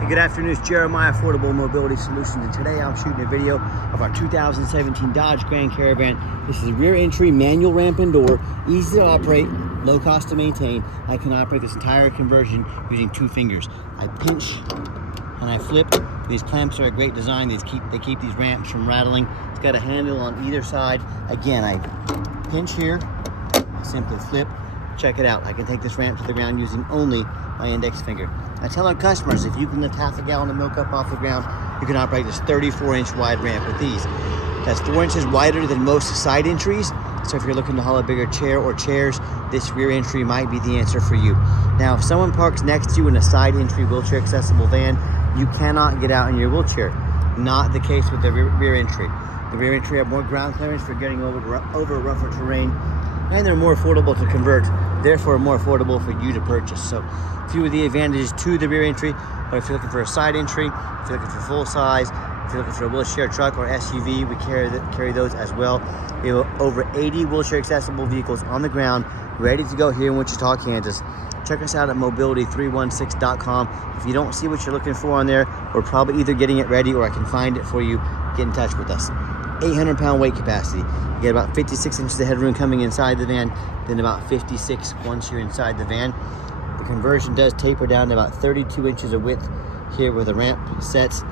Hey, good afternoon, it's Jeremiah Affordable Mobility Solutions, and today I'm shooting a video of our 2017 Dodge Grand Caravan. This is rear entry, manual ramp and door, easy to operate, low cost to maintain. I can operate this entire conversion using 2 fingers. I pinch and I flip. These clamps are a great design. They keep these ramps from rattling. It's got a handle on either side. Again, I pinch here, I simply flip. Check it out. I can take this ramp to the ground using only my index finger. I tell our customers, if you can lift half a gallon of milk up off the ground, you can operate this 34-inch wide ramp with these. That's 4 inches wider than most side entries. So if you're looking to haul a bigger chair or chairs, this rear entry might be the answer for you. Now, if someone parks next to you in a side entry wheelchair accessible van, you cannot get out in your wheelchair. Not the case with the rear entry. The rear entry have more ground clearance for getting over rougher terrain, and they're more affordable to convert, therefore more affordable for you to purchase. So a few of the advantages to the rear entry, but if you're looking for a side entry, if you're looking for full size, if you're looking for a wheelchair truck or SUV, we carry those as well. We have over 80 wheelchair accessible vehicles on the ground, ready to go here in Wichita, Kansas. Check us out at mobility316.com. If you don't see what you're looking for on there, we're probably either getting it ready or I can find it for you. Get in touch with us. 800-pound weight capacity. You get about 56 inches of headroom coming inside the van, then about 56 once you're inside the van. The conversion does taper down to about 32 inches of width here where the ramp sets.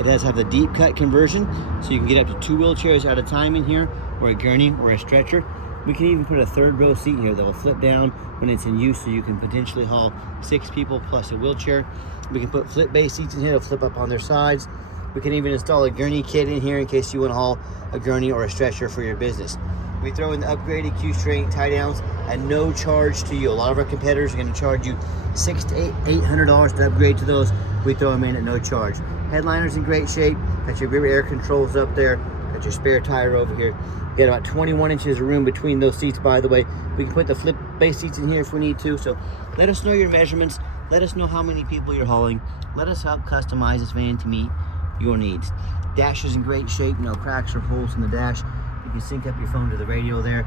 It does have the deep cut conversion, so you can get up to 2 wheelchairs at a time in here, or a gurney or a stretcher. We can even put a 3rd row seat here that will flip down when it's in use, so you can potentially haul 6 people plus a wheelchair. We can put flip base seats in here that flip up on their sides. We can even install a gurney kit in here in case you want to haul a gurney or a stretcher for your business. We throw in the upgraded Q-string tie downs at no charge to you. A lot of our competitors are going to charge you $600 to $800 to upgrade to those. We throw them in at no charge. Headliner's in great shape. Got your rear air controls up there. Got your spare tire over here. We got about 21 inches of room between those seats, by the way. We can put the flip base seats in here if we need to. So let us know your measurements. Let us know how many people you're hauling. Let us help customize this van to meet your needs. Dash is in great shape, no cracks or holes in the dash. You can sync up your phone to the radio there.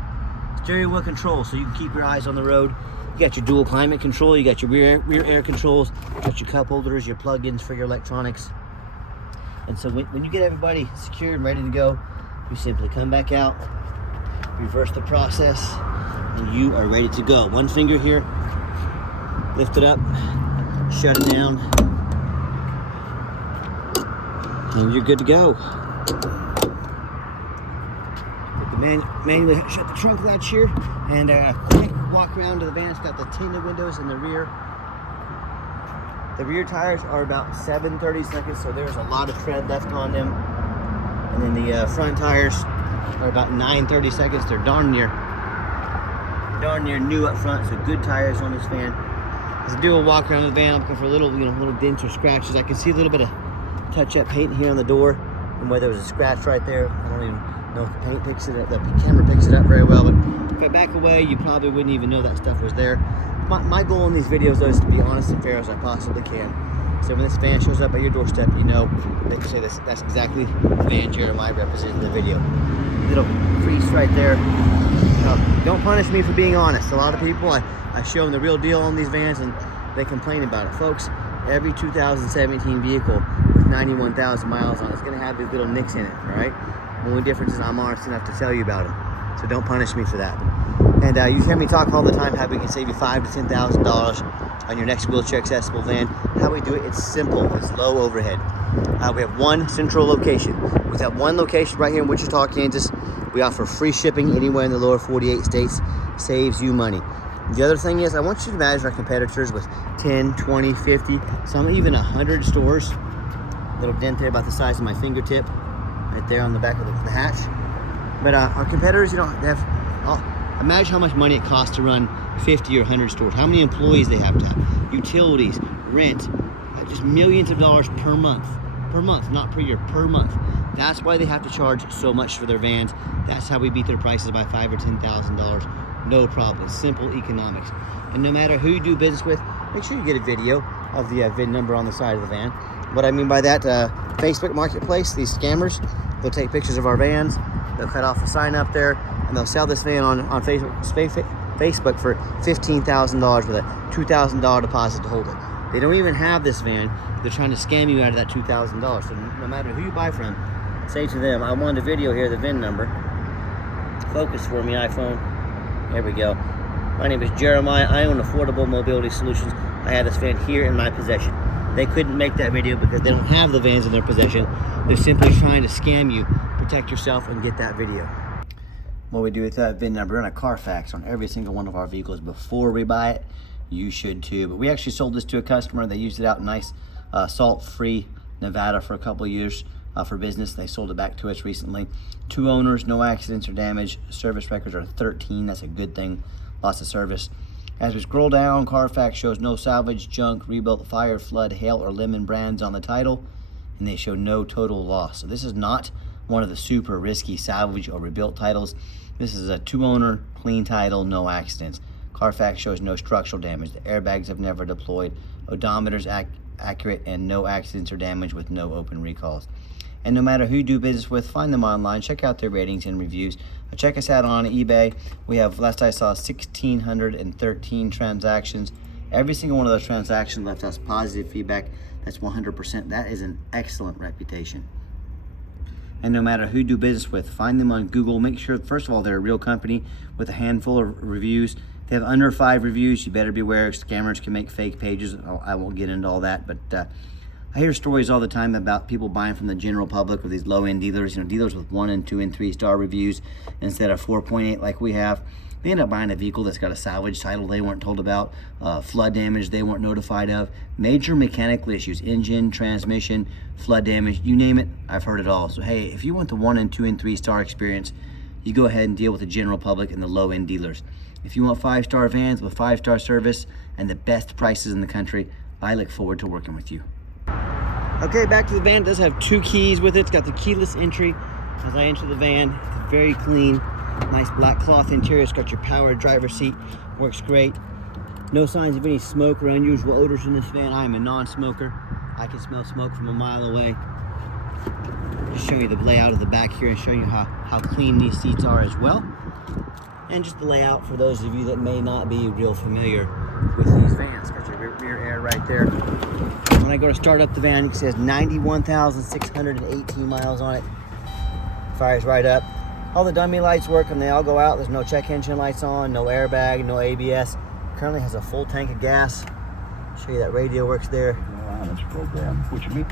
Steering wheel control, so you can keep your eyes on the road. You got your dual climate control, you got your rear air controls, you got your cup holders, your plug-ins for your electronics. And so when you get everybody secured and ready to go, you simply come back out, reverse the process, and you are ready to go. One finger here, lift it up, shut it down, and you're good to go. Manually shut the trunk latch here, and a quick walk around to the van. It's got the tinted windows in the rear. The rear tires are about 7/32, so there's a lot of tread left on them. And then the front tires are about 9/32. They're darn near new up front, so good tires on this van. As I do a walk around the van, I'm looking for little dents or scratches. I can see a little bit of touch-up paint here on the door, and where there was a scratch right there. I don't even know if the paint picks it up, the camera picks it up very well, but if I back away, you probably wouldn't even know that stuff was there. My goal in these videos, though, is to be honest and fair as I possibly can. So when this van shows up at your doorstep, you know, they can say that's exactly the van Jeremiah represented in the video. Little crease right there. Don't punish me for being honest. A lot of people, I show them the real deal on these vans, and they complain about it. Folks, every 2017 vehicle with 91,000 miles on it is going to have these little nicks in it, all right? The only difference is I'm honest enough to tell you about them. So don't punish me for that. And you hear me talk all the time how we can save you $5,000 to $10,000 on your next wheelchair accessible van. How we do it, it's simple. It's low overhead. We have one central location. With that one location right here in Wichita, Kansas, we offer free shipping anywhere in the lower 48 states. Saves you money. The other thing is, I want you to imagine our competitors with 10, 20, 50, some even 100 stores. Little dent there about the size of my fingertip, right there on the back of the hatch. But our competitors, they have, imagine how much money it costs to run 50 or 100 stores. How many employees they have to have, utilities, rent, just millions of dollars per month. Per month, not per year, per month. That's why they have to charge so much for their vans. That's how we beat their prices by $5,000 or $10,000. No problem. It's simple economics. And no matter who you do business with, make sure you get a video of the VIN number on the side of the van. What I mean by that, Facebook Marketplace, these scammers, they'll take pictures of our vans, they'll cut off a sign up there, and they'll sell this van on Facebook for $15,000 with a $2,000 deposit to hold it. They don't even have this van. They're trying to scam you out of that $2,000. So no matter who you buy from, say to them, I want a video here, the VIN number. Focus for me, iPhone. There we go. My name is Jeremiah. I own Affordable Mobility Solutions. I have this van here in my possession. They couldn't make that video because they don't have the vans in their possession. They're simply trying to scam you. Protect yourself and get that video. What we do with that VIN number, run a Carfax on every single one of our vehicles before we buy it. You should too. But we actually sold this to a customer. They used it out in nice salt-free Nevada for a couple of years for business. They sold it back to us recently. 2 owners, no accidents or damage. Service records are 13. That's a good thing. Lots of service. As we scroll down, Carfax shows no salvage, junk, rebuilt, fire, flood, hail, or lemon brands on the title, and they show no total loss. So this is not one of the super risky salvage or rebuilt titles. This is a 2-owner, clean title, no accidents. Carfax shows no structural damage. The airbags have never deployed. Odometer's accurate and no accidents or damage with no open recalls. And no matter who you do business with, find them online, check out their ratings and reviews. Check us out on eBay. We have, last I saw, 1,613 transactions. Every single one of those transactions left us positive feedback. That's 100%. That is an excellent reputation. And no matter who you do business with, find them on Google. Make sure, first of all, they're a real company with a handful of reviews. They have under 5 reviews. You better beware. Scammers can make fake pages. I won't get into all that, but I hear stories all the time about people buying from the general public or these low-end dealers, dealers with 1 and 2 and 3 star reviews instead of 4.8 like we have. They end up buying a vehicle that's got a salvage title they weren't told about, flood damage they weren't notified of, major mechanical issues, engine, transmission, flood damage, you name it, I've heard it all. So hey, if you want the 1 and 2 and 3 star experience, you go ahead and deal with the general public and the low-end dealers. If you want 5-star vans with 5-star service and the best prices in the country, I look forward to working with you. Okay, back to the van. It does have 2 keys with it. It's got the keyless entry. As I enter the van, it's very clean, nice black cloth interior. It's got your power driver's seat, works great. No signs of any smoke or unusual odors in this van. I am a non-smoker. I can smell smoke from a mile away. Just show you the layout of the back here and show you how clean these seats are as well. And just the layout for those of you that may not be real familiar with these vans. Got your rear air right there. When I go to start up the van, you can see it has 91,618 miles on it. Fires right up. All the dummy lights work and they all go out. There's no check engine lights on, no airbag, no ABS. Currently has a full tank of gas. Show you that radio works there. Wow, that's programmed. What you mean?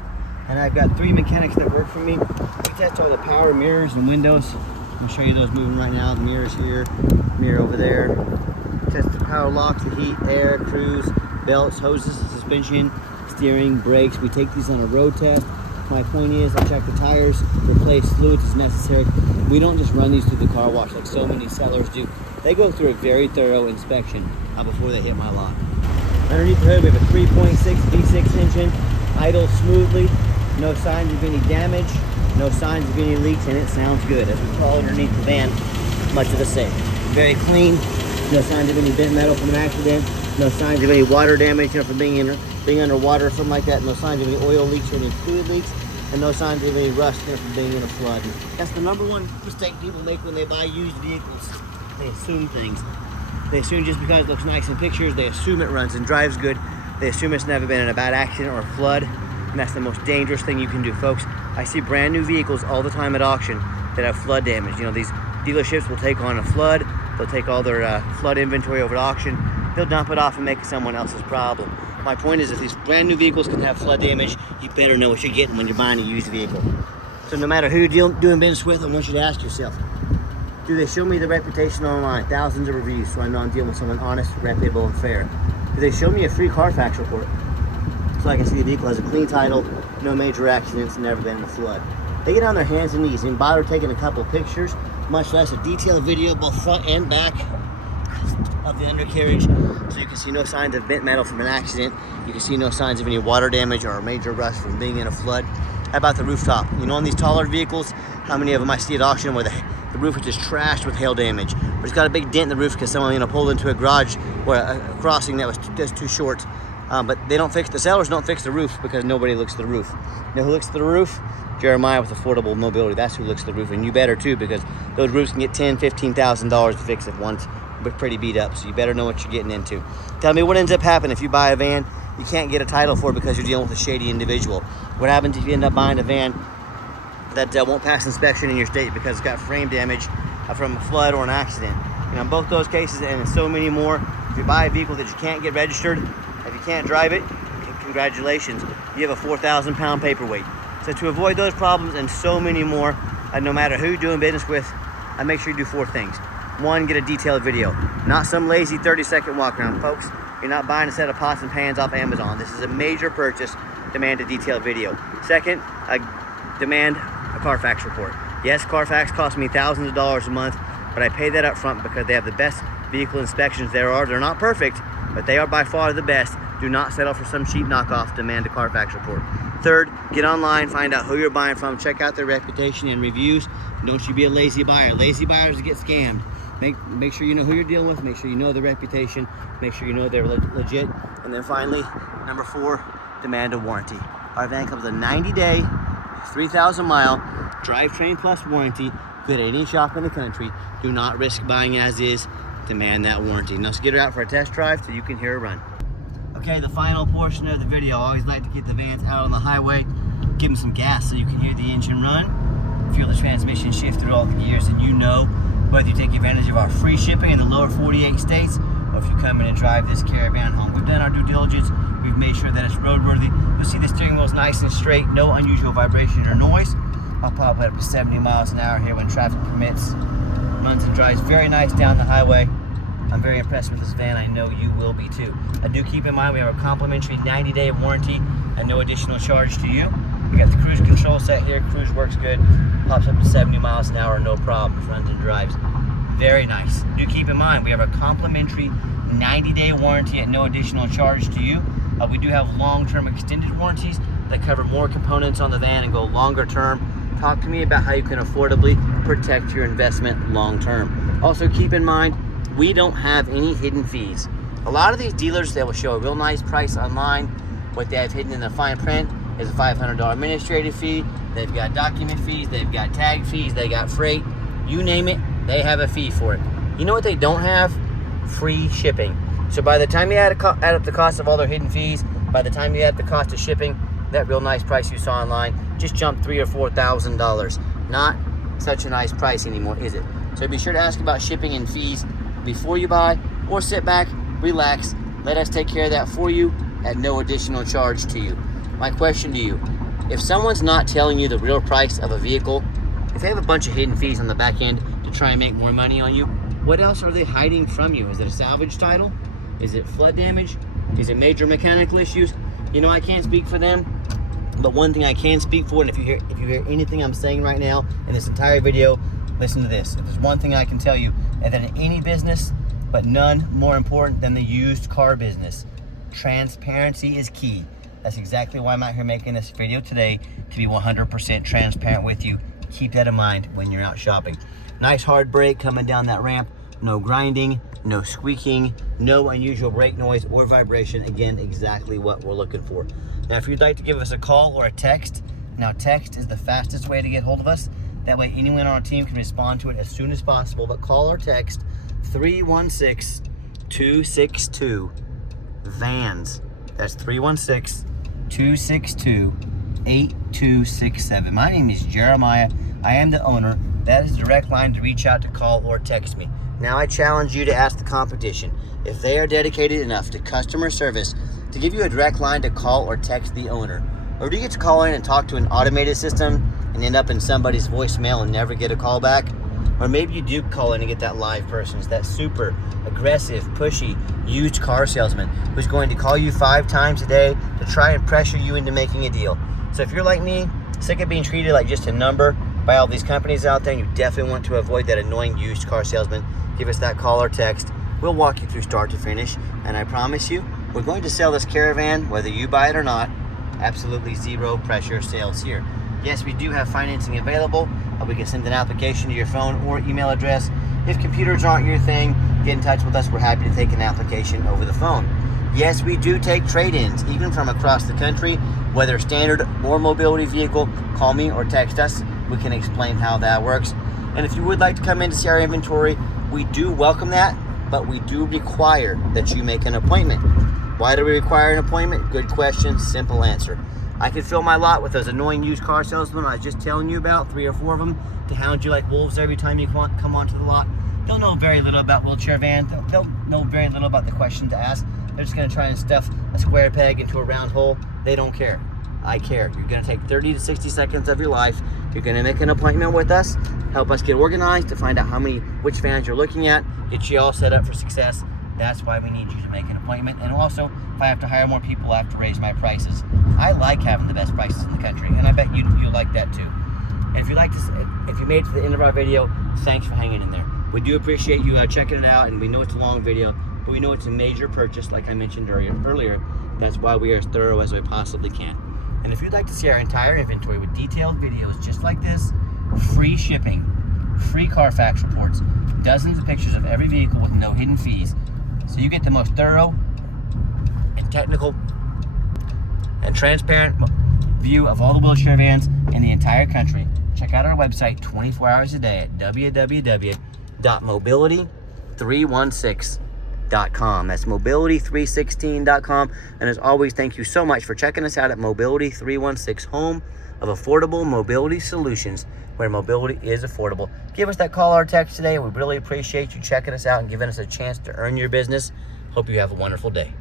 And I've got 3 mechanics that work for me. We test all the power mirrors and windows. I'll show you those moving right now. The mirrors here, mirror over there. Test the power locks, the heat, air, cruise, belts, hoses, suspension, steering, brakes. We take these on a road test. My point is, I check the tires, replace fluids as necessary. We don't just run these through the car wash like so many sellers do. They go through a very thorough inspection before they hit my lot. Underneath the hood, we have a 3.6 V6 engine, idles smoothly, no signs of any damage, no signs of any leaks, and it sounds good. As we crawl underneath the van, much of the same. Very clean, no signs of any bent metal from an accident, no signs of any water damage, from being underwater or something like that, no signs of any oil leaks or any fluid leaks, and no signs of any rust from being in a flood. That's the #1 mistake people make when they buy used vehicles. They assume things. They assume just because it looks nice in pictures, they assume it runs and drives good. They assume it's never been in a bad accident or a flood, and that's the most dangerous thing you can do, folks. I see brand new vehicles all the time at auction that have flood damage. These dealerships will take on a flood, they'll take all their flood inventory over to auction, they'll dump it off and make it someone else's problem. My point is, if these brand new vehicles can have flood damage, you better know what you're getting when you're buying a used vehicle. So no matter who you're doing business with, I want you to ask yourself, do they show me the reputation online? Thousands of reviews, so I know I'm dealing with someone honest, reputable, and fair. Do they show me a free Carfax report? So I can see the vehicle has a clean title, no major accidents, never been in a flood. They get on their hands and knees and bother taking a couple pictures, much less a detailed video, both front and back of the undercarriage, so you can see no signs of bent metal from an accident. You can see no signs of any water damage or major rust from being in a flood. How about the rooftop? On these taller vehicles, how many of them I see at auction where the roof is just trashed with hail damage, or it's got a big dent in the roof because someone pulled into a garage or a crossing that was just too short. But they don't fix, the sellers don't fix the roof because nobody looks at the roof. You know who looks at the roof? Jeremiah with Affordable Mobility. That's who looks at the roof, and you better too, because those roofs can get $10,000, $15,000 to fix if one's pretty beat up. So you better know what you're getting into. Tell me what ends up happening if you buy a van you can't get a title for it because you're dealing with a shady individual. What happens if you end up buying a van that won't pass inspection in your state because it's got frame damage from a flood or an accident? You know, in both those cases and so many more, if you buy a vehicle that you can't get registered, if you can't drive it, congratulations, you have a 4,000 pound paperweight. So to avoid those problems and so many more, no matter who you're doing business with, I make sure you do 4 things. 1, get a detailed video, not some lazy 30-second walk around. Folks, you're not buying a set of pots and pans off Amazon. This is a major purchase. Demand a detailed video. 2nd, demand a Carfax report. Yes, Carfax costs me thousands of dollars a month, but I pay that up front because they have the best vehicle inspections there are. They're not perfect, but they are by far the best. Do not settle for some cheap knockoff. Demand a Carfax report. 3rd, get online, find out who you're buying from, check out their reputation and reviews. Don't you be a lazy buyer. Lazy buyers get scammed. Make sure you know who you're dealing with, make sure you know the reputation, make sure you know they're legit. And then finally, number 4, demand a warranty. Our van comes with a 90-day, 3,000 mile drivetrain plus warranty, good at any shop in the country. Do not risk buying as is. Demand that warranty. Now let's get her out for a test drive so you can hear her run. Okay, the final portion of the video. I always like to get the vans out on the highway, give them some gas so you can hear the engine run, feel the transmission shift through all the gears, and you know whether you take advantage of our free shipping in the lower 48 states or if you come in and drive this Caravan home. We've done our due diligence. We've made sure that it's roadworthy. You'll see the steering wheel is nice and straight, no unusual vibration or noise. I'll pop up to 70 miles an hour here when traffic permits. Runs and drives very nice down the highway. I'm very impressed with this van. I know you will be too. I do keep in mind we have a complimentary 90-day warranty and no additional charge to you. We got the cruise control set here. Cruise works good. Pops up to 70 miles an hour, no problem. Runs and drives. Very nice. Do keep in mind we have a complimentary 90-day warranty at no additional charge to you. We do have long-term extended warranties that cover more components on the van and go longer term. Talk to me about how you can affordably protect your investment long term. Also keep in mind, we don't have any hidden fees. A lot of these dealers, they will show a real nice price online. What they have hidden in the fine print is a $500 administrative fee. They've got document fees, they've got tag fees, they got freight. You name it, they have a fee for it. You know what they don't have? Free shipping. So by the time you add up the cost of all their hidden fees, by the time you add the cost of shipping, that real nice price you saw online just jumped $3,000 or $4,000. Not such a nice price anymore, is it? So be sure to ask about shipping and fees before you buy, or sit back, relax, let us take care of that for you at no additional charge to you. My question to you, if someone's not telling you the real price of a vehicle, if they have a bunch of hidden fees on the back end to try and make more money on you, what else are they hiding from you? Is it a salvage title? Is it flood damage? Is it major mechanical issues? You know, I can't speak for them, but one thing I can speak for, and if you hear anything I'm saying right now in this entire video, listen to this. If there's one thing I can tell you, and that in any business, but none more important than the used car business, transparency is key. That's exactly why I'm out here making this video today, to be 100% transparent with you. Keep that in mind when you're out shopping. Nice hard brake coming down that ramp. No grinding, no squeaking, no unusual brake noise or vibration. Again, exactly what we're looking for. Now, if you'd like to give us a call or a text, now text is the fastest way to get hold of us. That way anyone on our team can respond to it as soon as possible. But call or text 316-262-VANS. That's 316-262-8267. My name is Jeremiah. I am the owner. That is the direct line to reach out, to call, or text me. Now I challenge you to ask the competition if they are dedicated enough to customer service to give you a direct line to call or text the owner. Or do you get to call in and talk to an automated system and end up in somebody's voicemail and never get a call back? Or maybe you do call in and get that live person. It's that super aggressive, pushy, used car salesman who's going to call you 5 times a day to try and pressure you into making a deal. So if you're like me, sick of being treated like just a number by all these companies out there, and you definitely want to avoid that annoying used car salesman, give us that call or text. We'll walk you through start to finish, and I promise you, we're going to sell this Caravan, whether you buy it or not. Absolutely zero pressure sales here. Yes, we do have financing available. We can send an application to your phone or email address. If computers aren't your thing, get in touch with us. We're happy to take an application over the phone. Yes, we do take trade-ins, even from across the country, whether standard or mobility vehicle. Call me or text us. We can explain how that works. And if you would like to come in to see our inventory, we do welcome that, but we do require that you make an appointment. Why do we require an appointment? Good question, simple answer. I could fill my lot with those annoying used car salesmen I was just telling you about, 3 or 4 of them, to hound you like wolves every time you come onto the lot. They'll know very little about wheelchair vans. They'll know very little about the question to ask. They're just gonna try and stuff a square peg into a round hole. They don't care. I care. You're gonna take 30 to 60 seconds of your life. You're gonna make an appointment with us, help us get organized to find out which vans you're looking at, get you all set up for success. That's why we need you to make an appointment. And also, if I have to hire more people, I have to raise my prices. I like having the best prices in the country, and I bet you like that too. And if you made it to the end of our video, thanks for hanging in there. We do appreciate you checking it out, and we know it's a long video, but we know it's a major purchase, like I mentioned earlier. That's why we are as thorough as we possibly can. And if you'd like to see our entire inventory with detailed videos just like this, free shipping, free Carfax reports, dozens of pictures of every vehicle with no hidden fees, so you get the most thorough and technical and transparent view of all the wheelchair vans in the entire country, check out our website 24 hours a day at www.mobility316.com. That's mobility316.com. And as always, thank you so much for checking us out at Mobility 316, home of affordable mobility solutions, where mobility is affordable. Give us that call or text today. We really appreciate you checking us out and giving us a chance to earn your business. Hope you have a wonderful day.